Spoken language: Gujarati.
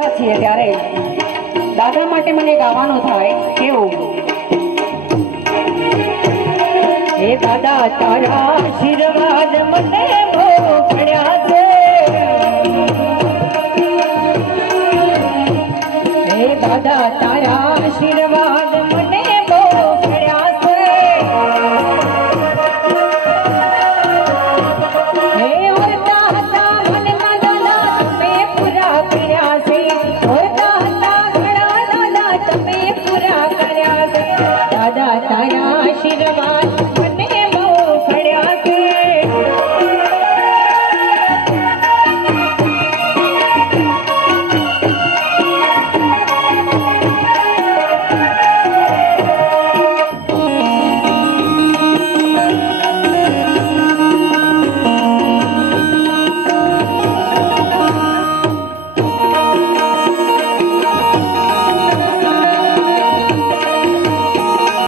બેઠા છીએ ત્યારે દાદા માટે મને ગાવાનું થાય કેવું? હે દાદા તારા આશીર્વાદ મને બહુ મળ્યા છે, હે દાદા તારા આશીર્વાદ મને